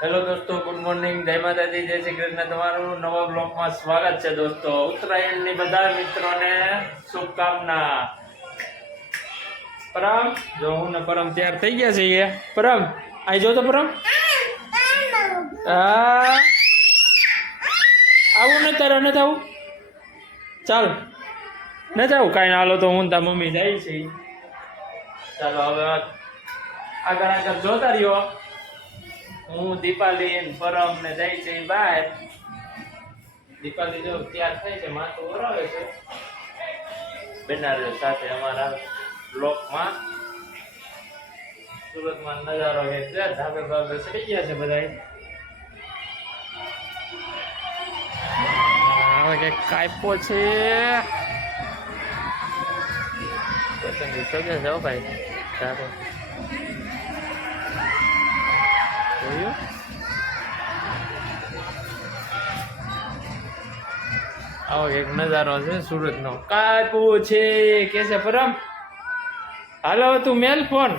Hello દોસ્તો, good morning, જય માતાજી, જય શ્રી કૃષ્ણ। તમારું નવા બ્લોગમાં સ્વાગત છે દોસ્તો। ઉત્તરાયણની બધા મિત્રોને શુભકામના। પરમ જો હું ને પરમ તૈયાર થઈ ગયા છીએ। પરમ અહીં જો તો પરમ આવું ને તારે નથી આવું, ચાલ નથી આવું કાંઈ ના, હાલો તો હું તાર મમ્મી જાય છે। ચાલો હવે આગળ આગળ જોતા રહ્યો। હું દીપાલી પરમ ને જાય છે બહાર। દીપાલી જો તૈયાર થઈ છે, માથું ઓરાવે છે બેનાર સાથે અમારા બ્લોકમાં। સુરતમાં નજારો છે, ધાબે બાબે ચડી ગયા છે બધા। હવે કઈક કાપ્યો છે, પસંદ સગે છે ભાઈ સારો જોયું। આવો એક નજારો છે સુરતનો, કાપ્યો છે કે છે પરમ। હાલો તું મેલ ફોન,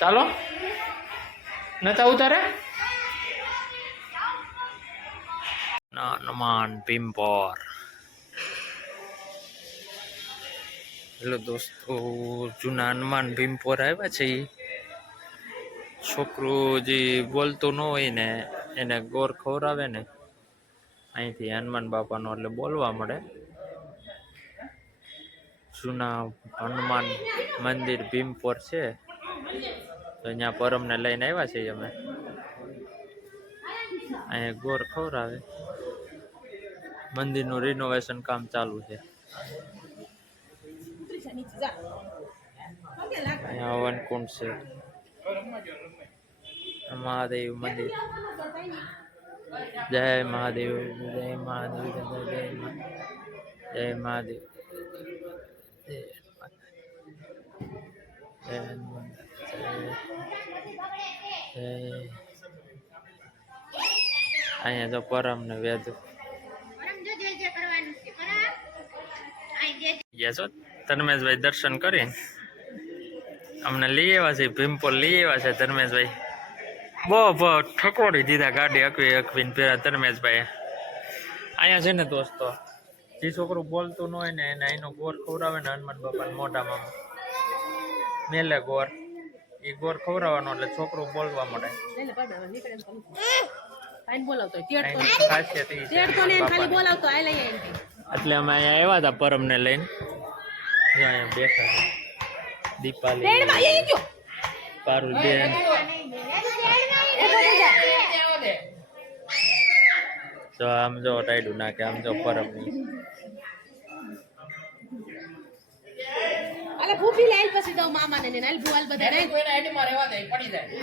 ચાલો નતા ઉતારે ના હનુમાન ભીમપોર। હેલો દોસ્તો, જૂના હનુમાન ભીમપોર આવ્યા છે। છોકરું જે બોલતું ન હોય ને એને ગોર ખવડાવે ને અહીંથી હનુમાન બાપાનો એટલે બોલવા મળે। જૂના હનુમાન મંદિર ભીમપોર છે, તો અહીંયા પરમને લઈને આવ્યા છીએ અમે। અહીંયા ગોર ખવડાવે, મંદિરનું રિનોવેશન કામ ચાલુ છે। અહીંયા હવનકુંડ છે, મહાદેવ મંદિર। જય મહાદેવ, જય મહાદેવ, જય મહાદેવ, જય અહીંયા જો પરમ ને વેદ ધર્મેશભાઈ દર્શન કરી અમને લઈ આવ્યા છે ભીમપોર, લઈ આવ્યા છે ધર્મેશભાઈ। બહુ ઠકોડી દીધા ગાડી અકવીને પેલા ધર્મેશભાઈ। અહીંયા છે ને દોસ્તો, જે છોકરું બોલતું ન હોય ને એને એનો ગોર ખવડાવે ને હનુમાન બાપા મોઢામાં મેલે ગોર, એ ગોર ખવડાવવાનો એટલે છોકરું બોલવા મળે। એટલે અમે અહીંયા આવ્યા હતા પરમને લઈને, અહીંયા બેઠા છે દીપાલી, પારુલબેન, તો આમ જો ટાઈડું નાખે, આમ જો પરમની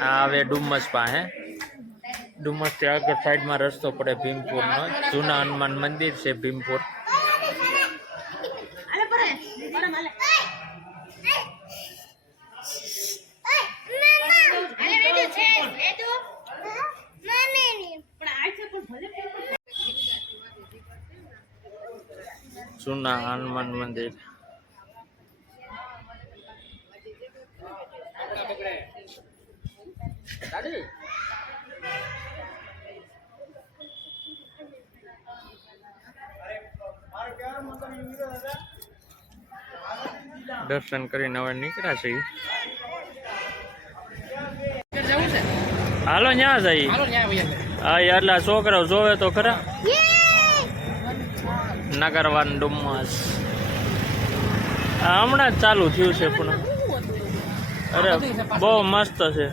હવે ડુમ્મસ પાસે, ડુમ્મસ થી આગળ સાઈડમાં રસ્તો પડે ભીમપુર નો, જૂના હનુમાન મંદિર છે ભીમપુર। જૂના હનુમાન મંદિર દર્શન કરીને હવે નીકળ્યા છે। હાલો ન્યા જઈ, હા એટલા છોકરાઓ જોવે તો ખરા। નગરવાન ડુમ્મસ હમણાં જ ચાલુ થયું છે પણ અરે બહુ મસ્ત છે।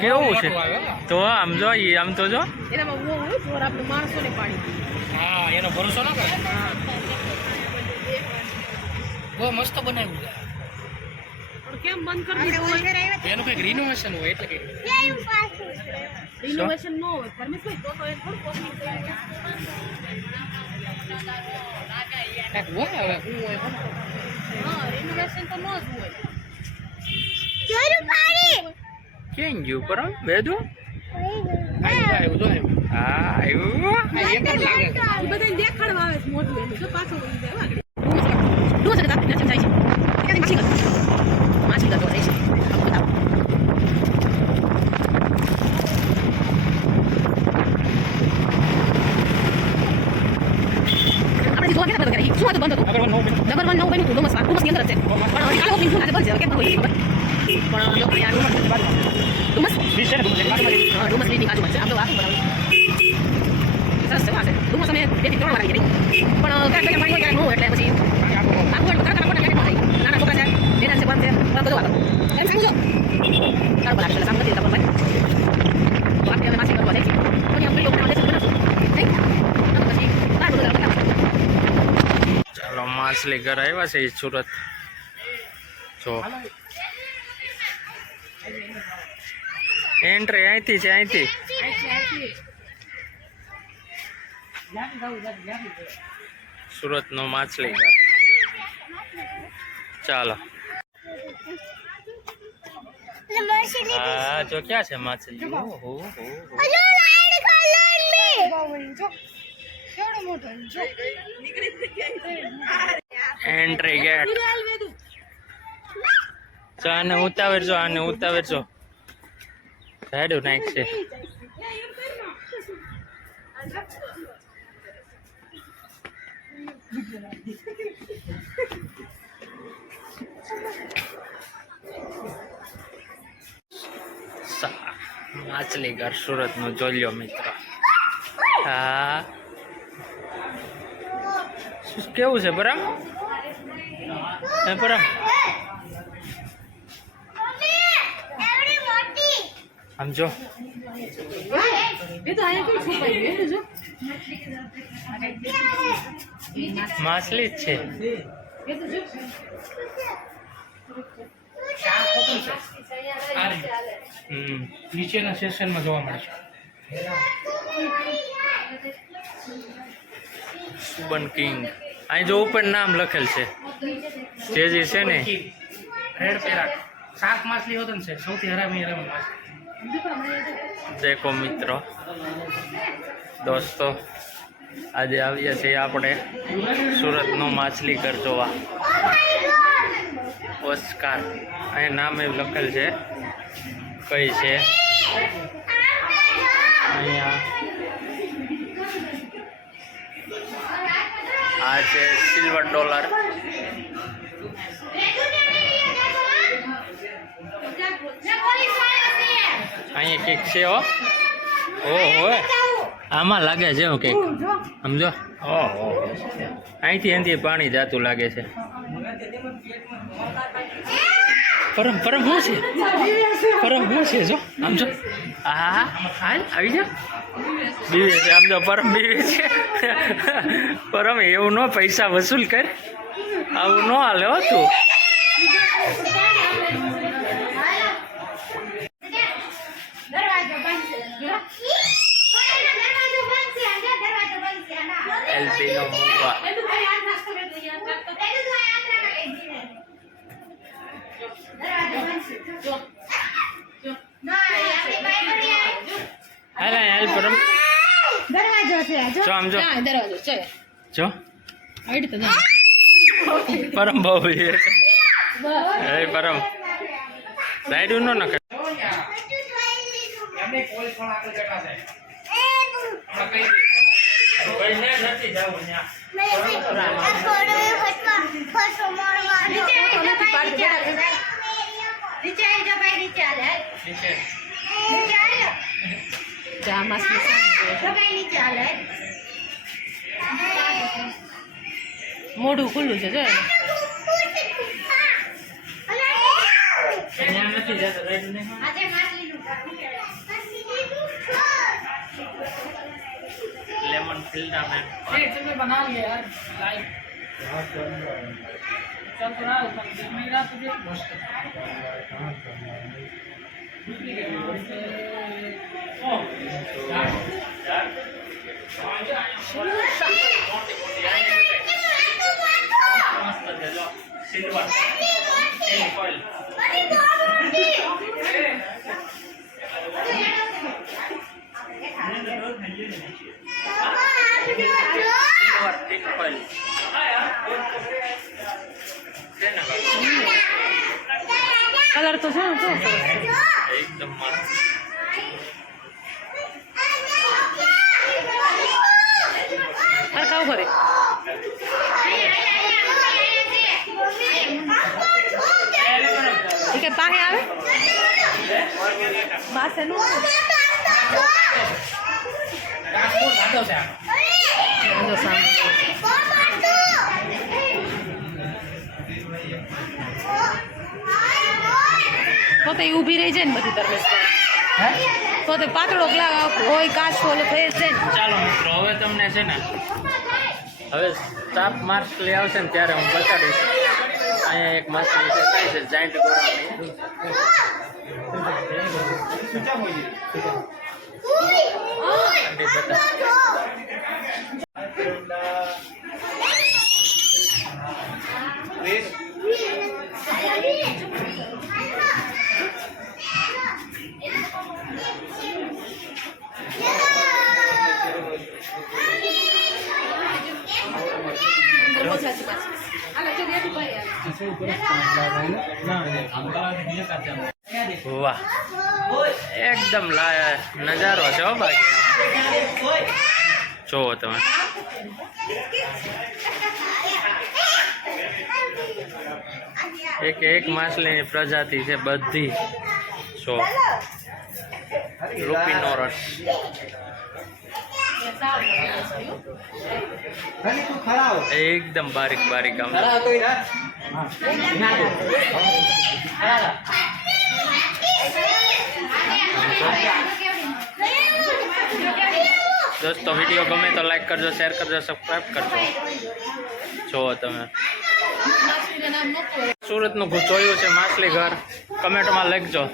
કેવું છે તો આમ જો, આમ તો જો એનો ભરોસો ન કરે, બહુ મસ્ત બનાવ્યું છે। કેમ બંધ કરી દીધું? એનું કઈક રિનોવેશન હોય એટલે કઈક રિનોવેશન ન હોય પરમેશભાઈ, તો એ થોડું કોસ્ટિંગ થઈ જાય। ક્યાં ગયું પરમ વેદું આવ્યું જો આવ્યું હા આવ્યું આ એક જ લાગે બધાને દેખાડવા આવે છે મોટું એનું જો પાછો વળી જાય આગળ ચાલો માછલી ઘર આવ્યા છે એ સુરત જો એન્ટ્રી અહીંથી છે અહીંથી સુરતનો માછલી ઘર ચાલો હા જો ક્યાં છે માછલી ઓહો એન્ટ્રી ગેટ જો આને ઉતાવળજો આને ઉતાવળજો રાડું નાખશે માછલી ઘર સુરત નું જોઈ લ્યો મિત્ર હા કેવું છે બરાબર બરાબર સમજો માછલી જ છે નીચેના સેશનમાં જોવા મળે સુબન કિંગ અહીં જો ઉપર નામ લખેલ છે જે છે ને રેડ પેરાટ શાર્ક માછલી હોતો ને છે સૌથી હરામી માછલી દેખો મિત્રો દોસ્તો આજે આવીએ છીએ આપણે સુરતનો માછલી ઘર જોવા ઓસ્કાર અહીં નામ એવું લખેલ છે કઈ છે અહીંયા આ છે સિલ્વર ડોલર અહીંયા કેક છે હો ઓહો આમાં લાગે છે હું કેક સમજો ઓહો અહીંથી પાણી જાતું લાગે છે પરમ પરમ શું છે પરમ શું છે જો આમ જો હા હાલ આવી જા બીવે છે આમ જો પરમ બીવે છે પરમ એવું ન પૈસા વસૂલ કર આવું ન હાલે હો તું એલપી નો મૂકવા હાલ પરમ દરવાજો છે જો આમ જો દરવાજો છે જો આઈડ તો પરમ બહુ એ પરમ સાઈડ નો નખે મોઢું ખુલ્લું છે જો નથી જતો રાઈડ ને लेमन फिल्टर में तुम्हें बना लिया यार लाइव चल तो रहा ऊपर मेरा तुझे સિલ્વર સિલ્વર ટિમ્પલ કલર તો છે ને તો એકદમ મસ્ત હરકાવ કરે એ કે પાસે આવે પાસે નું સાદો છે જો સામે તો તે ઊભી રહી જાય ને બધી ધર્મેશ તો તે પાતળો હોય કાચ ઓલો થઈ જ જાય ને ચાલો મિત્રો હવે તમને છે ને હવે સ્ટાફ માછલી આવશે ને ત્યારે હું બતાડીશ અહીંયા એક માછલી છે કઈ છે જાયન્ટ ગોરાની વાહ એકદમ નજારો છે હો બાકી જોવો તમે એક માછલીની પ્રજાતિ છે બધી જો રૂપીનો રસ એકદમ બારીક બારીક આમ દોસ્તો વિડીયો ગમે તો લાઈક કરજો શેર કરજો સબસ્ક્રાઈબ કરજો જુઓ તમે સુરતનું જોયું છે માછલી ઘર કમેન્ટમાં લખજો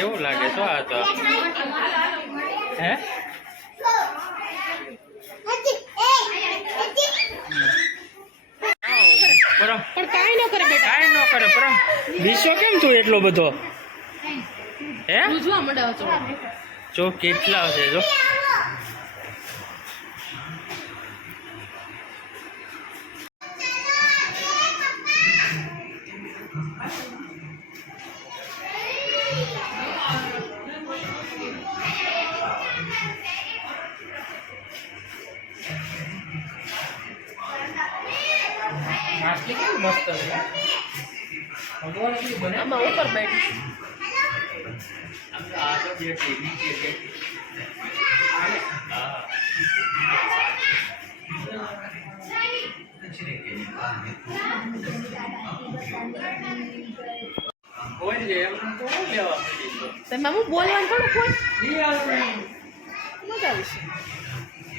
એવું લાગે તો આ તો હે પણ કાંઈ ન કરે બેટા કાંઈ ન કરે પરમ વિશ્વ કેમ તું એટલો બધો હે જોવા મંડાવો છો જો કેટલા છે જો માછલી કેવી મસ્ત છે ભગવાન એટલી બને આમાં ઉપર બેઠી તમે હું બોલવાનું થોડું કોઈ મજા આવશે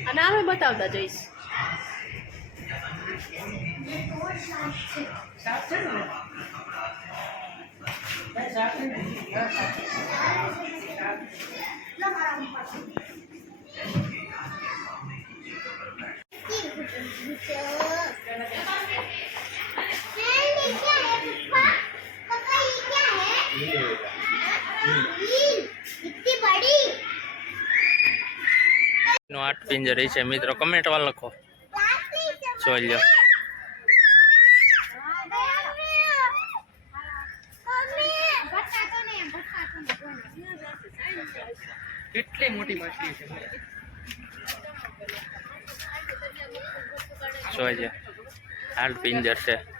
અને આમે બતાવતા જઈશ નો 8 પિંજર છે મિત્રો કમેન્ટમાં લખો જોઈ લો કેટલી મોટી માછલી છે જોઈ લો 8 પિંજર છે